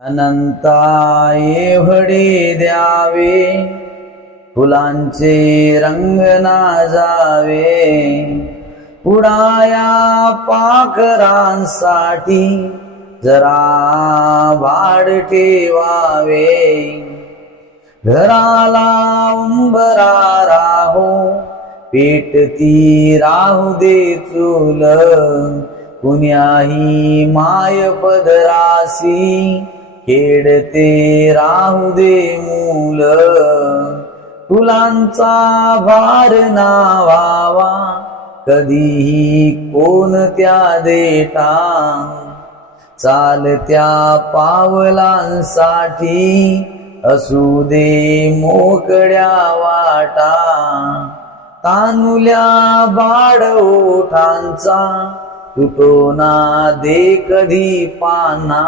अनंताय एवढे द्यावे फुलांचे रंग ना जावे उडाया पाखरांसाठी जरा भाड ठेवावे. घराला उंबरा राहो पेटती राहू दे चूल कुण्याही माय पदरासी खेडते राहू दे मूल. फुलांचा भार नावावा. कधीही कोणत्या देटा चालत्या पावलांसाठी असू दे मोकड्या वाटा. तानुल्या बाड ओठांचा तुटो ना दे कधी पाना.